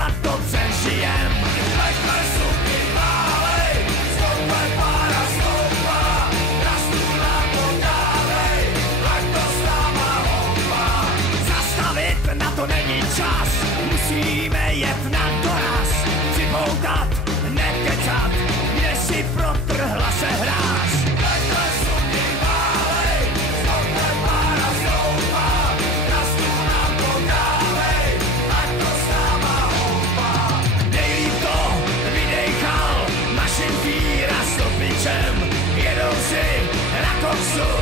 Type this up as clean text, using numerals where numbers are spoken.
za to přežijem. Veďme suky válej, stoupaj pára stoupá, na stůl nám to dávej, ať to s náma houpá. Zastavit na to není čas, musíme jet na doraz, připoutat, nekecat, kde si protrhla se hráz. Veďme suky válej, stoupaj pára stoupá, na stůl nám to dávej, ať to s náma houpá. Nejlíp to vydejchal Mašin Fíra s topičem, jedou si na koksu